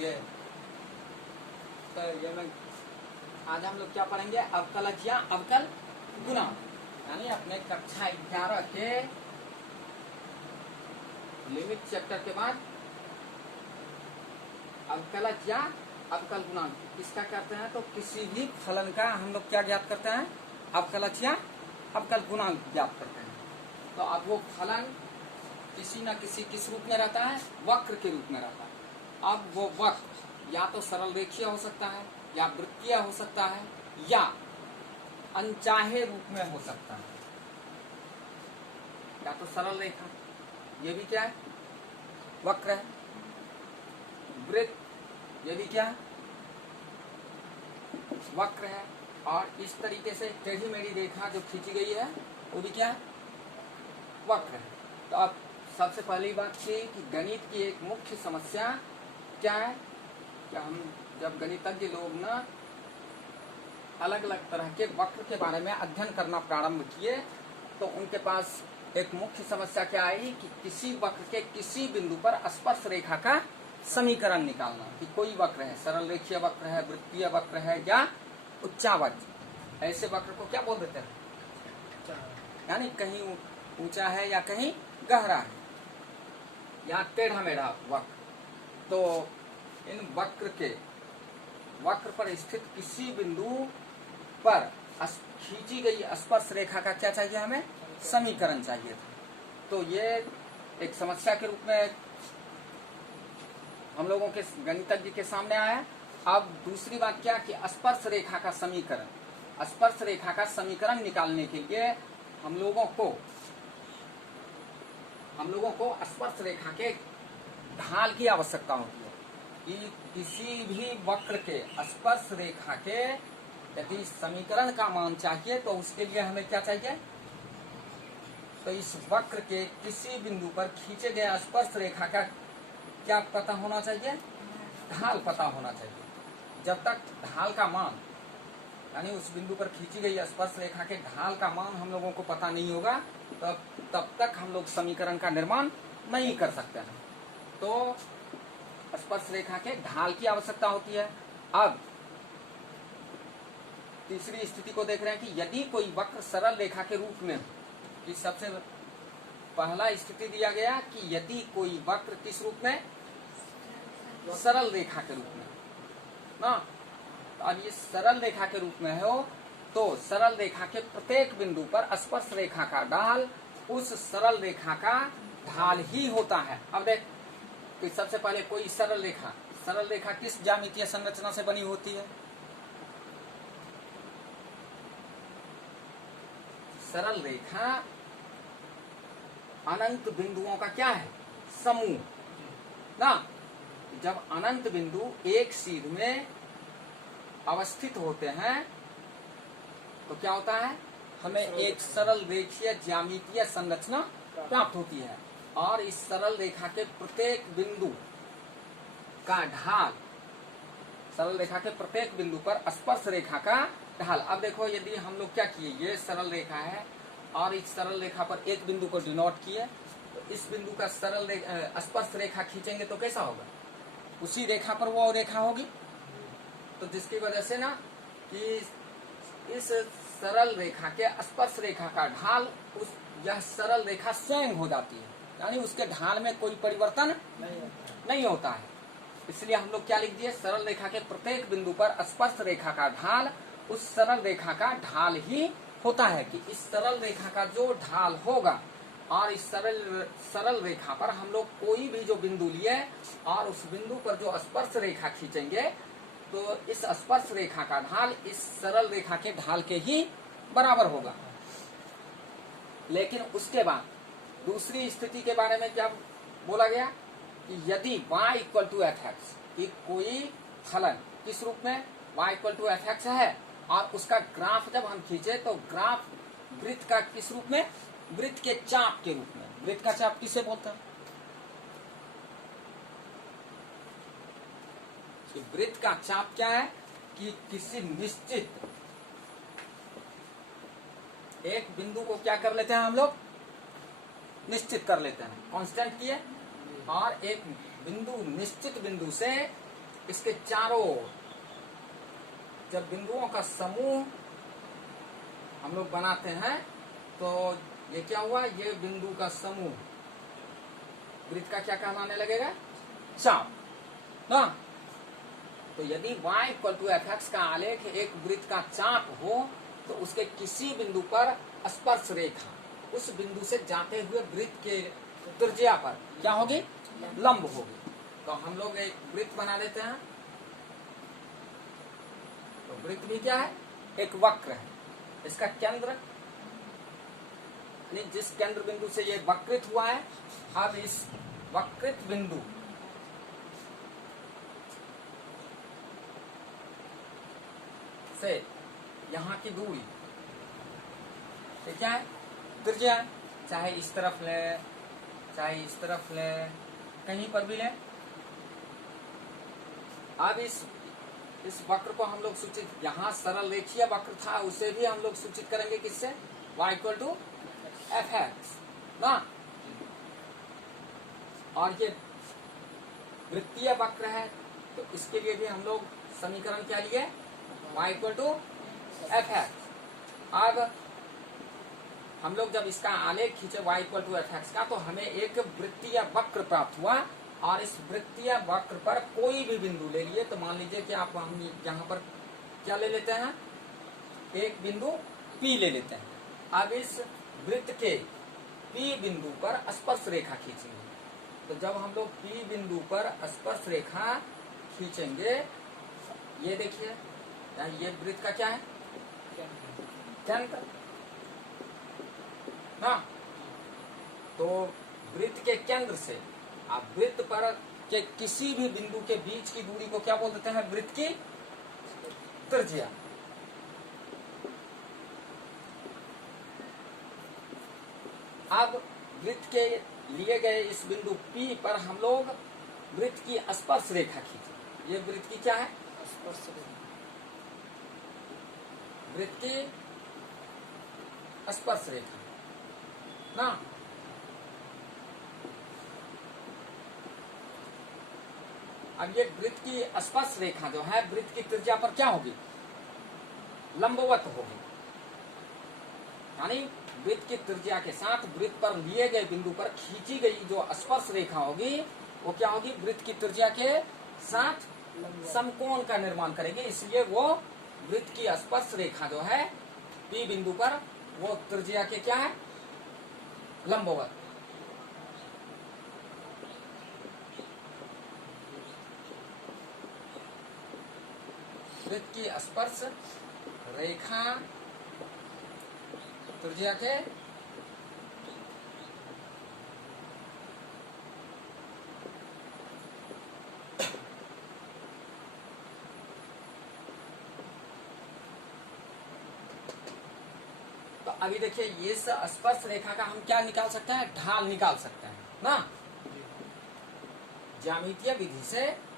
ये तो ये मैं आज हम लोग क्या पढ़ेंगे, अवकलज या अवकल गुणांक, यानी अपने कक्षा 11 के लिमिट चैप्टर के बाद अवकलज या अवकल गुणांक किसका करते हैं, तो किसी भी फलन का हम लोग क्या ज्ञात करते हैं, अवकलज या अवकल गुणांक ज्ञात करते हैं। तो अब वो फलन किसी न किसी किस रूप में रहता है, वक्र के रूप में रहता है। अब वो वक्र या तो सरल रेखीय हो सकता है, या वृत्तीय हो सकता है, या अनचाहे रूप में हो सकता है। या तो सरल रेखा, ये भी क्या है, वक्र है। वृत्त, ये भी क्या है, वक्र है। और इस तरीके से टेढ़ी मेढ़ी रेखा जो खींची गई है वो भी क्या है, वक्र है। तो अब सबसे पहली बात थी कि गणित की एक मुख्य समस्या क्या है, कि हम जब गणितज्ञ लोग ना अलग अलग तरह के वक्र के बारे में अध्ययन करना प्रारंभ किए, तो उनके पास एक मुख्य समस्या क्या आई कि किसी वक्र के किसी बिंदु पर स्पर्श रेखा का समीकरण निकालना, कि कोई वक्र है, सरल रेखीय वक्र है, वृत्तीय वक्र है, या उच्चावच। ऐसे वक्र को क्या बोल देते हैं, यानी कहीं ऊंचा है या कहीं गहरा है, या टेढ़ा मेढ़ा वक्र। तो इन वक्र पर स्थित किसी बिंदु पर खींची गई स्पर्श रेखा का क्या चाहिए, हमें समीकरण चाहिए था। तो ये एक समस्या के रूप में हम लोगों के गणितज्ञ के सामने आया। अब दूसरी बात क्या कि स्पर्श रेखा का समीकरण, स्पर्श रेखा का समीकरण निकालने के लिए हम लोगों को स्पर्श रेखा के ढाल की आवश्यकता होती है। कि किसी भी वक्र के स्पर्श रेखा के यदि समीकरण का मान चाहिए तो उसके लिए हमें क्या चाहिए, तो इस वक्र के किसी बिंदु पर खींचे गए स्पर्श रेखा का क्या पता होना चाहिए, ढाल पता होना चाहिए। जब तक ढाल का मान, यानी उस बिंदु पर खींची गई स्पर्श रेखा के ढाल का मान हम लोगों को पता नहीं होगा, तब तक हम लोग समीकरण का निर्माण नहीं कर सकते हैं। तो स्पर्श रेखा के ढाल की आवश्यकता होती है। अब तीसरी स्थिति को देख रहे हैं कि यदि कोई वक्र सरल रेखा के रूप में, कि सबसे पहला स्थिति दिया गया कि यदि कोई वक्र किस रूप में, सरल रेखा के रूप में ना। तो अब ये सरल रेखा के रूप में हो तो सरल रेखा के प्रत्येक बिंदु पर स्पर्श रेखा का ढाल उस सरल रेखा का ढाल ही होता है। अब देख कि सबसे पहले कोई सरल रेखा किस ज्यामितीय संरचना से बनी होती है, सरल रेखा अनंत बिंदुओं का क्या है, समूह ना। जब अनंत बिंदु एक सीध में अवस्थित होते हैं तो क्या होता है, हमें एक सरल रेखीय ज्यामितीय संरचना प्राप्त होती है। और इस सरल रेखा के प्रत्येक बिंदु का ढाल, सरल रेखा के प्रत्येक बिंदु पर स्पर्श रेखा का ढाल। अब देखो यदि हम लोग क्या किए, ये सरल रेखा है और इस सरल रेखा पर एक बिंदु को डिनोट किए, तो इस बिंदु का स्पर्श रेखा खींचेंगे तो कैसा होगा, उसी रेखा पर वो रेखा होगी। तो जिसकी वजह से ना कि इस सरल रेखा के स्पर्श रेखा का ढाल यह सरल रेखा स्वयं हो जाती है, यानी उसके ढाल में कोई परिवर्तन नहीं होता है। इसलिए हम लोग क्या लिख दिए, सरल रेखा के प्रत्येक बिंदु पर स्पर्श रेखा का ढाल उस सरल रेखा का ढाल ही होता है। कि इस सरल रेखा का जो ढाल होगा और इस सरल रेखा पर हम लोग कोई भी जो बिंदु लिए और उस बिंदु पर जो स्पर्श रेखा खींचेंगे, तो इस स्पर्श रेखा का ढाल इस सरल रेखा के ढाल के ही बराबर होगा। लेकिन उसके बाद दूसरी स्थिति के बारे में क्या बोला गया कि यदि y equal to F X, कि कोई फलन किस रूप में, y equal to F X है और उसका ग्राफ जब हम खींचे तो ग्राफ वृत्त का किस रूप में, वृत्त के चाप के रूप में। वृत्त का चाप किसे बोलते हैं, वृत्त का चाप क्या है कि किसी निश्चित एक बिंदु को क्या कर लेते हैं हम लोग, निश्चित कर लेते हैं, कांस्टेंट किए, और एक बिंदु निश्चित बिंदु से इसके चारों ओर जब बिंदुओं का समूह हम लोग बनाते हैं तो ये क्या हुआ, ये बिंदु का समूह वृत्त का क्या कहलाने लगेगा, चाप ना। तो यदि y equal to F X का आलेख एक वृत्त का चाप हो तो उसके किसी बिंदु पर स्पर्श रेखा उस बिंदु से जाते हुए वृत्त के त्रिज्या पर क्या होगी, लंब होगी। तो हम लोग एक वृत्त बना लेते हैं। तो वृत्त भी क्या है, एक वक्र है। इसका केंद्र जिस केंद्र बिंदु से ये वक्रित हुआ है, अब इस वक्रित बिंदु से यहाँ की दूरी ये क्या है, त्रिज्या। चाहे इस तरफ ले चाहे इस तरफ ले, कहीं पर भी ले। अब इस वक्र को हम लोग सूचित, यहाँ सरल रेखीय वक्र था उसे भी हम लोग सूचित करेंगे किससे, y equal to F X ना। और ये वृत्तीय वक्र है तो इसके लिए भी हम लोग समीकरण क्या लिए, y equal to F X. अब हम लोग जब इसका आलेख खींचे y equal to F X का, तो हमें एक वृत्तीय वक्र प्राप्त हुआ। और इस वृत्तीय वक्र पर कोई भी बिंदु ले लिए, तो मान लीजिए कि आप हम यहाँ पर क्या ले लेते हैं, एक बिंदु P ले लेते हैं। अब इस वृत्त के P बिंदु पर स्पर्श रेखा खींचेंगे। तो जब हम लोग P बिंदु पर स्पर्श रेखा खींचेंगे, ये देखिए ये वृत्त का क्या है, केंद्र ना। तो वृत्त के केंद्र से आप वृत्त पर के किसी भी बिंदु के बीच की दूरी को क्या बोल देते हैं, वृत्त की त्रिज्या। अब वृत्त के लिए गए इस बिंदु P पर हम लोग वृत्त की स्पर्श रेखा खींचे। ये वृत्त की क्या है, स्पर्श रेखा, वृत्त की स्पर्श रेखा ना। अब ये वृत्त की स्पर्श रेखा जो है वृत्त की त्रिज्या पर क्या होगी, लंबवत होगी। यानी वृत्त की त्रिज्या के साथ वृत्त पर लिए गए बिंदु पर खींची गई जो स्पर्श रेखा होगी वो क्या होगी, वृत्त की त्रिज्या के साथ समकोण का निर्माण करेगी। इसलिए वो वृत्त की स्पर्श रेखा जो है P बिंदु पर वो त्रिज्या के क्या है, लंबवत। वृत्त की स्पर्श रेखा त्रिज्या के तो अभी देखिए ये स्पर्श रेखा का हम क्या निकाल सकते हैं, ढाल निकाल सकते हैं ना, ज्यामितीय विधि से।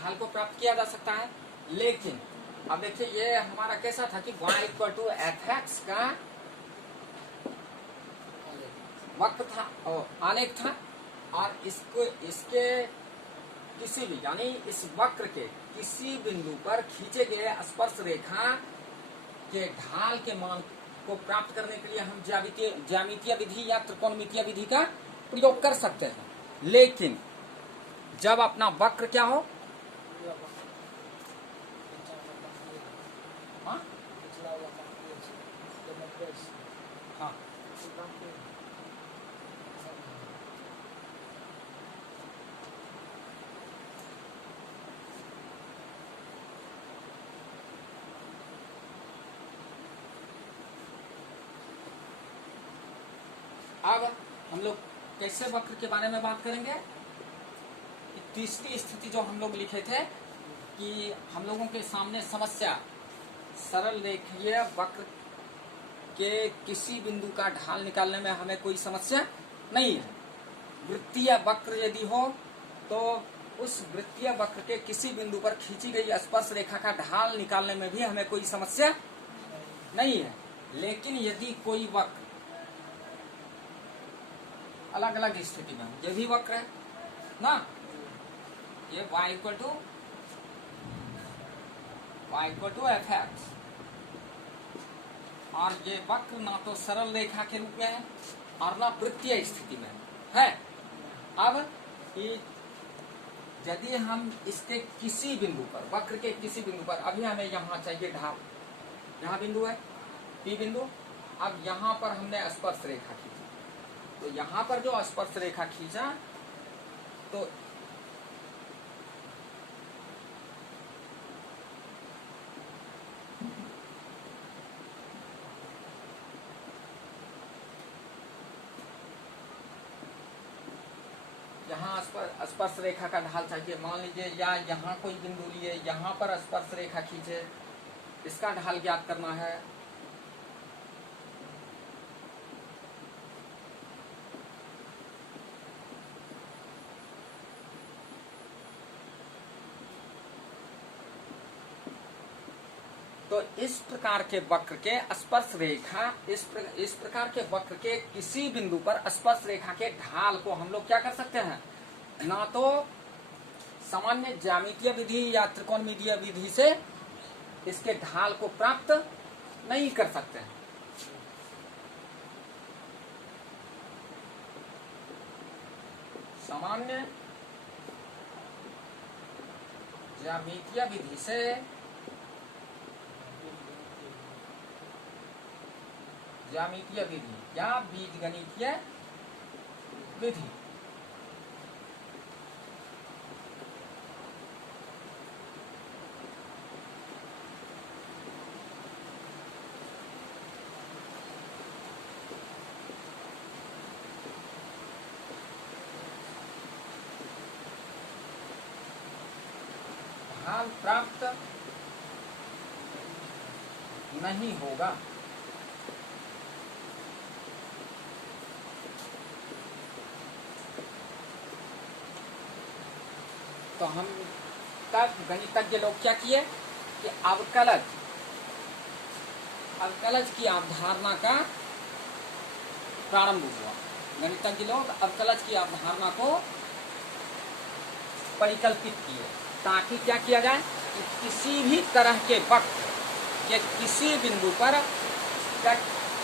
ढाल को प्राप्त किया जा सकता है। लेकिन अब देखिए ये हमारा कैसा था कि y equal to F X का वक्र था और आलेख था, और इसके किसी भी यानी इस वक्र के किसी बिंदु पर खींचे गए स्पर्श रेखा के ढाल के मान को प्राप्त करने के लिए हम ज्यामितीय विधि या त्रिकोणमितीय विधि का प्रयोग कर सकते हैं। लेकिन जब अपना वक्र क्या हो, हाँ? अब हम लोग कैसे वक्र के बारे में बात करेंगे। तीसरी स्थिति जो हम लोग लिखे थे कि हम लोगों के सामने समस्या सरल रेखीय वक्र के किसी बिंदु का ढाल निकालने में हमें कोई समस्या नहीं है। वृत्तीय वक्र यदि हो तो उस वृत्तीय वक्र के किसी बिंदु पर खींची गई स्पर्श रेखा का ढाल निकालने में भी हमें कोई समस्या नहीं है। लेकिन यदि कोई वक्र अलग अलग स्थिति में, ये भी वक्र है ना, ये y equal to F X, और ये वक्र ना तो सरल रेखा के रूप में है और ना वृत्तीय स्थिति में है। अब यदि हम इसके किसी बिंदु पर, वक्र के किसी बिंदु पर, अभी हमें यहाँ चाहिए ढाल, यहाँ बिंदु है P बिंदु, अब यहाँ पर हमने स्पर्श रेखा खींची, तो यहाँ पर जो स्पर्श रेखा खींचा तो यहाँ स्पर्श रेखा का ढाल चाहिए, मान लीजिए, या यहाँ कोई बिंदु लिए, यहाँ पर स्पर्श रेखा खींचे, इसका ढाल ज्ञात करना है। तो इस प्रकार के वक्र के स्पर्श रेखा, इस प्रकार के वक्र के किसी बिंदु पर स्पर्श रेखा के ढाल को हम लोग क्या कर सकते हैं, ना तो सामान्य ज्यामितीय विधि या त्रिकोणमितीय विधि से इसके ढाल को प्राप्त नहीं कर सकते हैं। सामान्य ज्यामितीय विधि से ज्यामितीय विधि या बीजगणितीय विधि ढाल प्राप्त नहीं होगा। तो हम तब गणितज्ञ लोग क्या किए कि अवकलज की अवधारणा का प्रारंभ हुआ। गणितज्ञ लोग अवकलज की अवधारणा को परिकल्पित किए, ताकि क्या किया जाए कि किसी भी तरह के वक्र के किसी बिंदु पर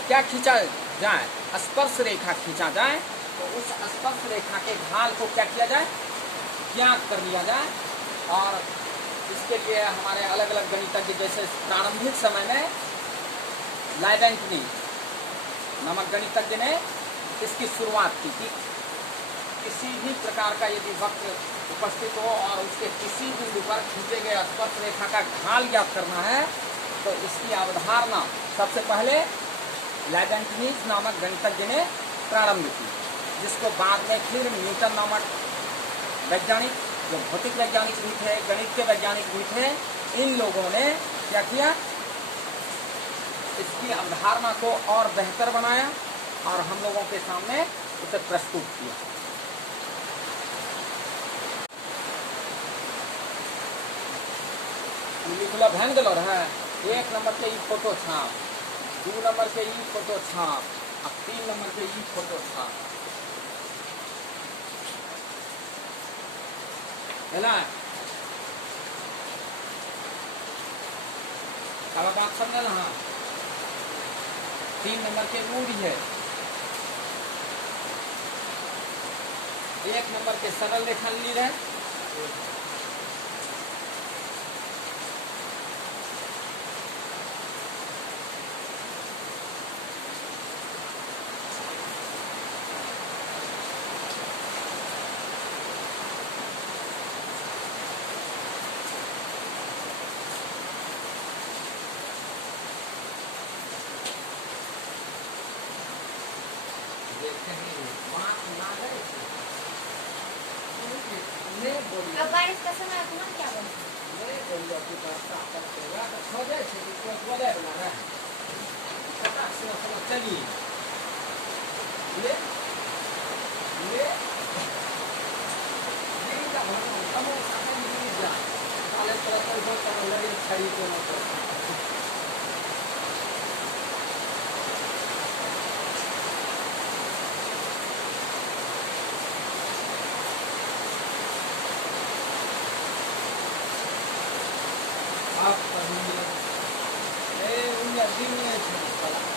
क्या खींचा जाए, स्पर्श रेखा खींचा जाए, तो उस स्पर्श रेखा के ढाल को क्या किया जाए, ज्ञात कर लिया जाए। और इसके लिए हमारे अलग अलग गणितज्ञ, जैसे प्रारंभिक समय में लाइबनिट्ज़ नामक गणितज्ञ ने इसकी शुरुआत की कि किसी भी प्रकार का यदि वक्र उपस्थित हो और उसके किसी बिंदु पर खींचे गए स्पर्श रेखा का ढाल ज्ञात करना है, तो इसकी अवधारणा सबसे पहले लाइबनिट्ज़ नामक गणितज्ञ ने प्रारंभ की, जिसको बाद में फिर न्यूटन नामक वैज्ञानिक, जो भौतिक वैज्ञानिक भी थे, गणित के वैज्ञानिक भी थे, इन लोगों ने क्या किया, इसकी अवधारणा को और बेहतर बनाया और हम लोगों के सामने उसे प्रस्तुत किया। लिखला भैन गलो है, 1 नंबर के ई फोटो छाप, 2 नंबर के ई फोटो छाप, और 3 नंबर के ई फोटो छाप है। अब बात समझे ना, 3 नंबर के मूड है, 1 नंबर के सरल रेखा ली है, कहीं बात ना है मैं बोलिए अब बारिश का समय है तुम क्या बोल मैं बोलिए कि रास्ता करतेगा तो खो जाए तो बोले बना रहा है फटाक से चलिए ये नहीं का भरना हम सामने निकल जा काले तरह का लगे छाई को ना आप पढ़िए उनका दिन में पड़ा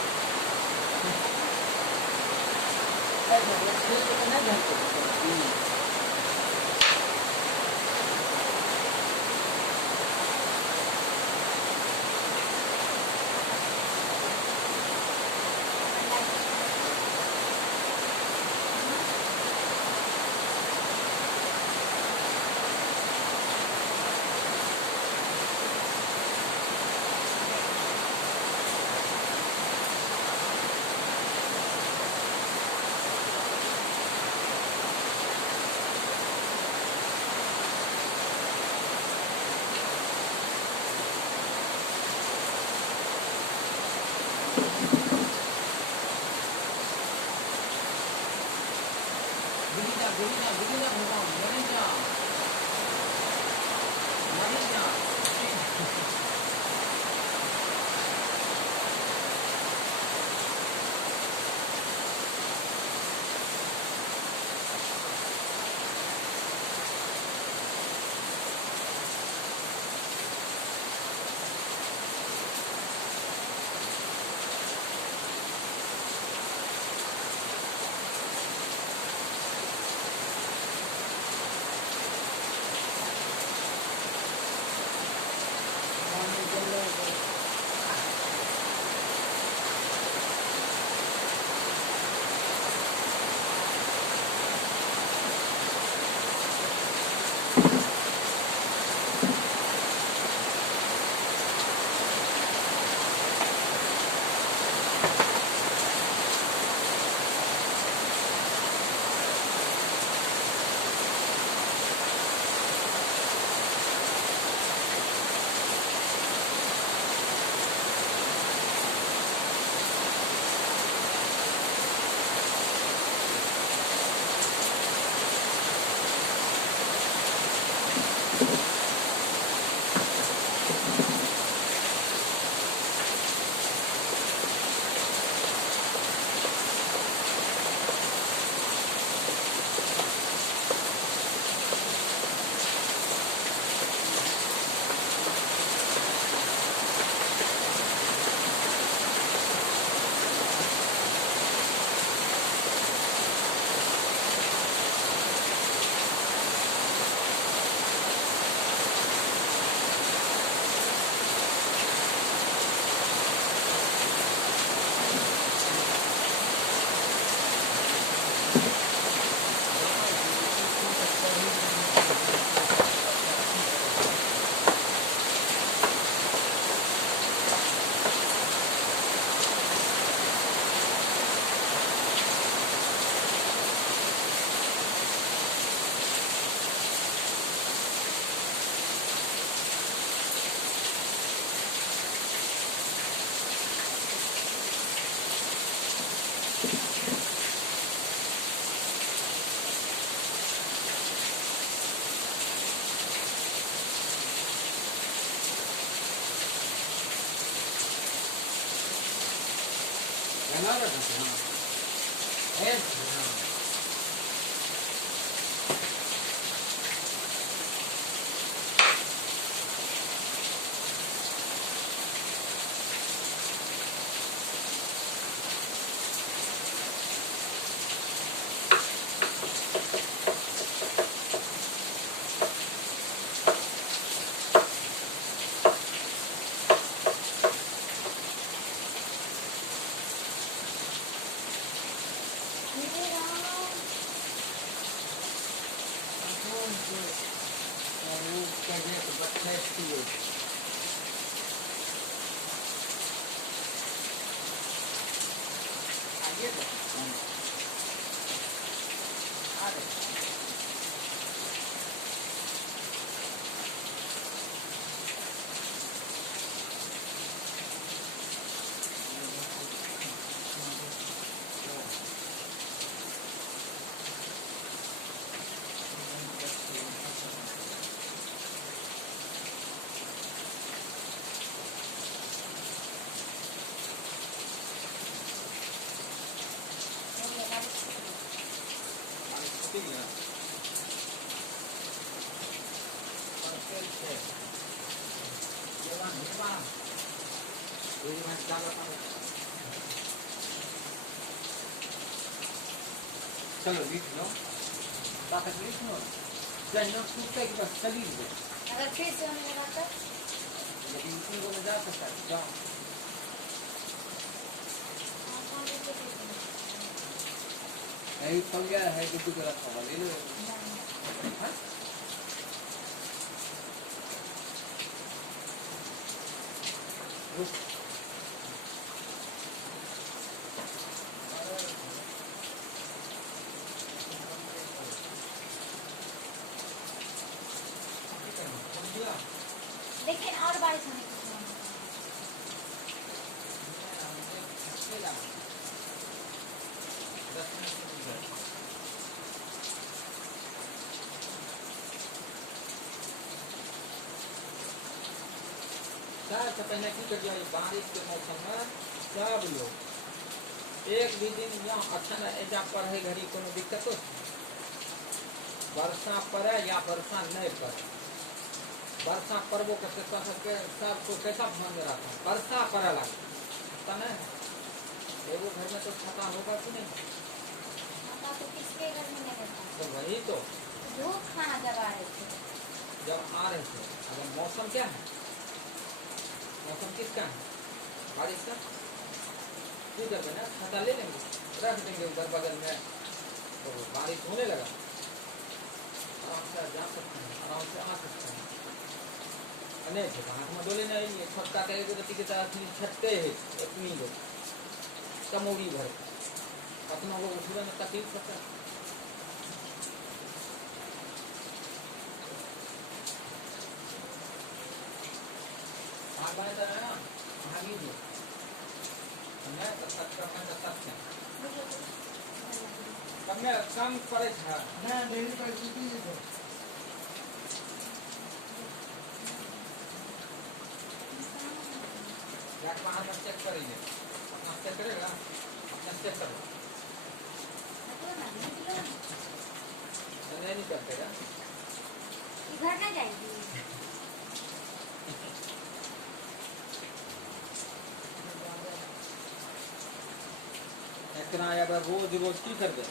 वही मैं क्या बताऊँ। चलो लिख लो, ताकत लिख लो, जन्नत टूटते कि बस चली गई। अगर फिर से होने लगा तो लेकिन तुम बोले जा सकता है, जाओ। आप कौन से फिर से यही पल गया है कि तू तेरा सवाल ले लो। नहीं। हाँ? रुक। समझिया? लेकिन और बारिश होने की संभावना चलेगा। 10 मिनट में हो जाएगा। चार से पहले की कर दिया, बारिश के मौसम में सब लोग एक भी दिन यहाँ अच्छा न ऐजा पढ़े घड़ी कोनो दिक्कत हो, वर्षा पड़े या वर्षा नहीं पड़े, वर्षा पड़बो करते तो सबके सबको कैसा ध्यान में रखा, वर्षा पड़ा लगे पता नहीं एगो घर में तो छाता होगा कि नहीं। था तो किसके घर में नहीं रहता। तो वही तो धूप खाना जब आ रहे थे जब आ रहे थे। अगर मौसम क्या है, मौसम किसका है, बारिश का। क्या करते ना, छाता ले लेंगे, रख देंगे उधर बगल में, तो बारिश होने लगा आराम से जा सकते हैं, आराम से आ सकते हैं। नहीं थे हाथ में डोले नहीं, छटका के गति के साथ छटते है इतनी लोग कमोड़ी भर अपना लोग उठने में तकलीफ करता है। कम पड़े था चेक करेंगे, अपना चेक करेगा, अपना चेक करो नहीं करते क्या घर ना जाएगी। इतना अगर रोज रोज की करबे,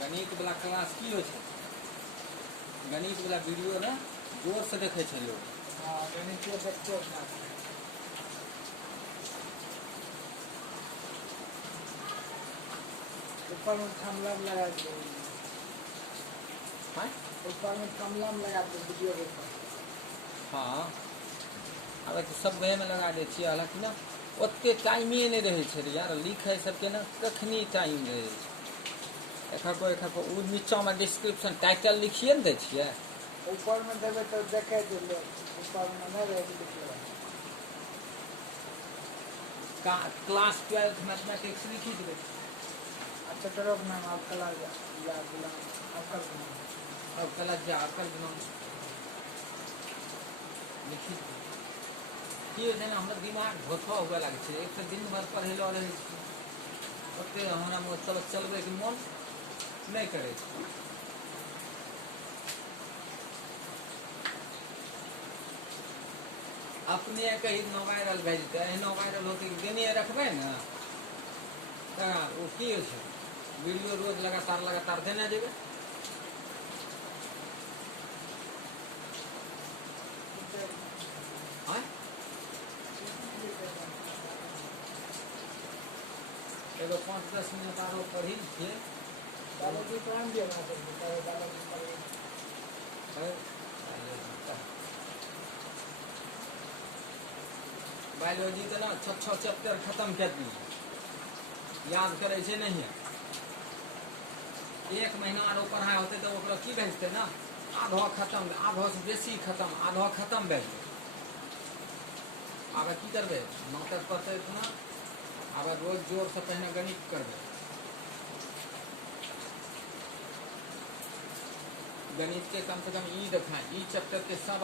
गणित वाला क्लास की हो छै, गणित वाला वीडियो ना जोर से देखे छै लोग। हाँ गणित देखते ऊपर में थमला में लगा दो, ऊपर में थमला में लगा दो वीडियो के। हाँ अब तो सब वही में लगा दे छियै, हालांकि ना ओते टाइमे नहीं रहे छै यार, लिखे सबके ना कखनी टाइम रहे छै। एक नीचा में डिस्क्रिप्शन टाइटल लिखिए न दै छियै, ऊपर में देवे तो देखे दे लोग, ऊपर में नहीं रहे लिखले। क्लास 12 मैथमेटिक्स लिखी देवे। अच्छा तरफ नाम आप कला या गुलाम अकल गुलाम, अब कला जा अकल गुलाम लिखी की है ना। हमरा दिमाग घोथा हुआ लगे छै, एक दिन भर पढ़ेलो रहे ओते हमरा मतलब चलबे के मन नहीं करे। अपने कहीं नो वायरल भेजते नो वायरल होते देने रखबे ना, वो की है वीडियो रोज लगातार देने जेबे। एगो 5-10 मिनट आरो पढ़ी छे, दादाजी प्राण दिया ना दादाजी बायोलॉजी तो ना 6 चैप्टर खत्म कर दिए, याद करे छे नहीं है। एक महीना आरो पढ़ाई होते तो ओकरा की भेजते ना, आधा खत्म, आधा से बेसी खत्म, आधा खत्म भेज दे। आब की करबे, नाटक पढ़ते ना, अब रोज जोर से पहले गणित करबे। गणित के कम से कम ई देखा, ई चैप्टर के सब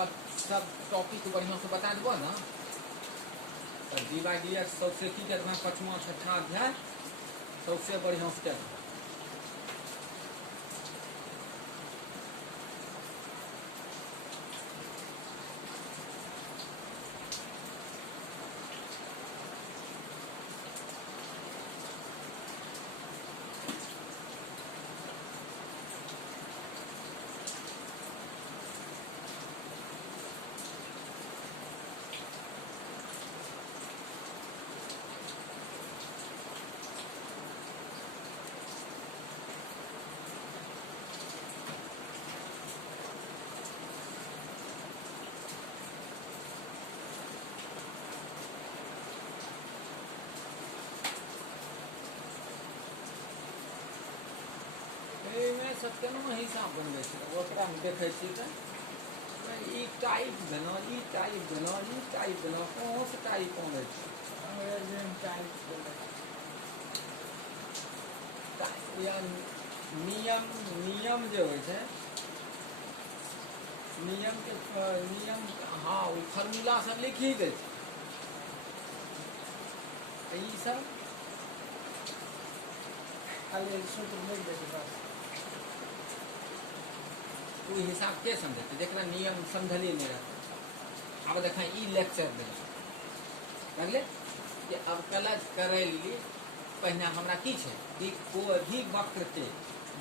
टॉपिक बढ़िया से बता देबो ना, तो डी/dx सबसे की करना, 5वां 6ठा अध्याय सबसे बढ़िया से करना। केना हिसाब बनबै छै ओकरा हम देखै छी तऽ ई टाइप देना ई टाइप देना ई टाइप देना कहाँ से टाइप आनै छै अंग्रेजी टाइप बोले या नियम नियम जे होइ छै नियम के नियम हाँ ओ फॉर्मूला सब लिखी दै छै तऽ ई सब खाली सूत्र लिख देते बस ओ हिसाब के समझेतै जकरा नियम समझले नहीं रहतै अब देखें ई लेक्चर दे बुझलिए कि अब कलज करे लिए पहले हमरा की छै कि कोई भी वक्र के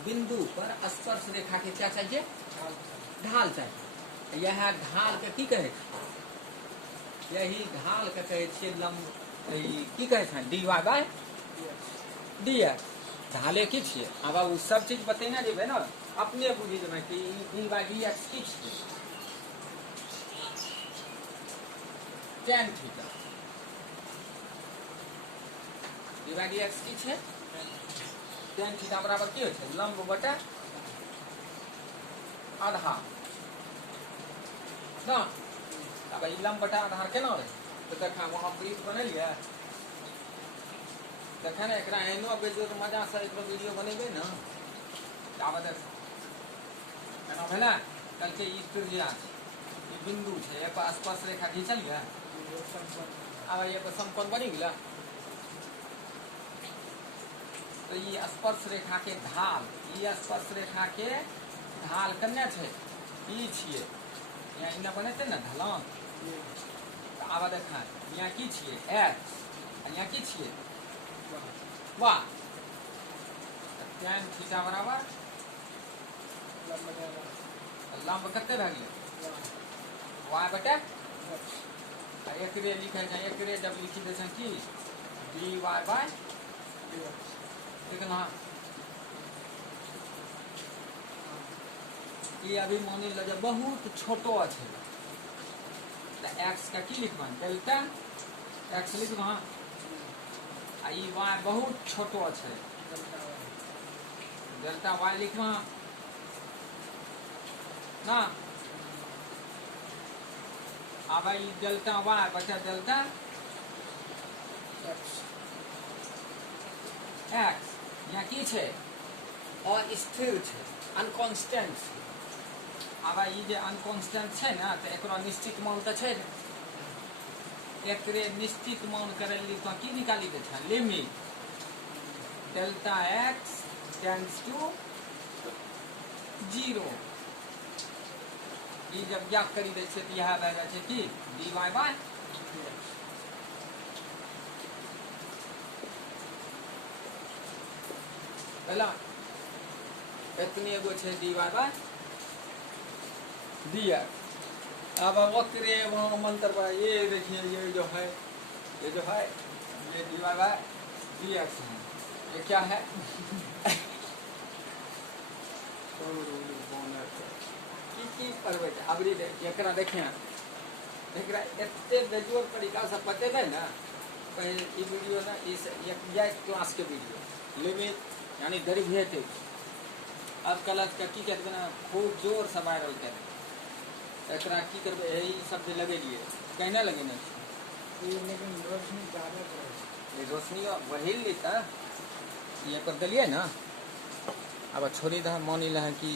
बिंदु पर स्पर्श रेखा के क्या चाहिए ढाल चाहिए यह ढाल के की कहे छै यही ढाल के कहे छियै लंब की कहे छै dy बाय dx ढाले की छियै अब उ सब चीज बतेने जेबै ना अपने बुझि जेबै कि dy by dx की छियै tan theta dy by dx की छै tan थीटा बराबर की होइ छै लंब बटा आधार ना अब ई लंब बटा आधार केना रहे तो देखा वहां वृत्त बनलिए देखे ना एकरा एहनो बेजोर मजा से एक वीडियो बनेबे ना आब देख केना भेला कल के ई त्रिज्या छै ई बिंदु छै ए पर स्पर्श रेखा खींचलिए अब ये पर समकोण बनि गेला तो ई स्पर्श रेखा के ढाल ई स्पर्श रेखा के ढाल कन्ने छै ई छियै यहाँ इन्ने बनेतै ने ढलान तो आब देखा यहाँ की छियै x यहाँ की छियै y tan थीटा बराबर लंब कते भए गेलै y बटे एकरे लिखल जाए एकरे जब लिखी दै छै की dy by देखना ये अभी मान लो जब बहुत छोटो छै तो x का की लिखबा डेल्टा x लिखबा आ ई y बहुत छोटो छै डेल्टा y लिखबा ना अब ई डेल्टा y बचा डेल्टा x यहाँ की छै अस्थिर छै अनकॉन्स्टेंट छै अब ई जे अनकॉन्स्टेंट छै ना तो एकरो निश्चित मान तो छै एकरे निश्चित मान करे लिए तो की निकाली दे छै limit delta x tends to 0 ई जब ज्ञात करी दे छै तो यह भए जाए छै कि dy by पहला इतनी एगो छै dy by dx अब वक्रे वहाँ मंत्र पर ये देखिए ये जो है ये dy by dx है ये क्या है की करबे अबरी एकरा देखिए एकरा एते बेजोर तरीका से बतेबे ना पहले ई वीडियो ना इस एक क्लास के वीडियो लिमिट यानी डेरिवेटिव अब कलज का की कहते ना खूब जोर से वायरल करे एकरा की करबे यही सब जे लगेलिए कहने लगेने लेकिन रोशनी ज्यादा पड़े ये रोशनी वही ली था ये पर दिलिए ना अब छोड़ी दा मानी ला कि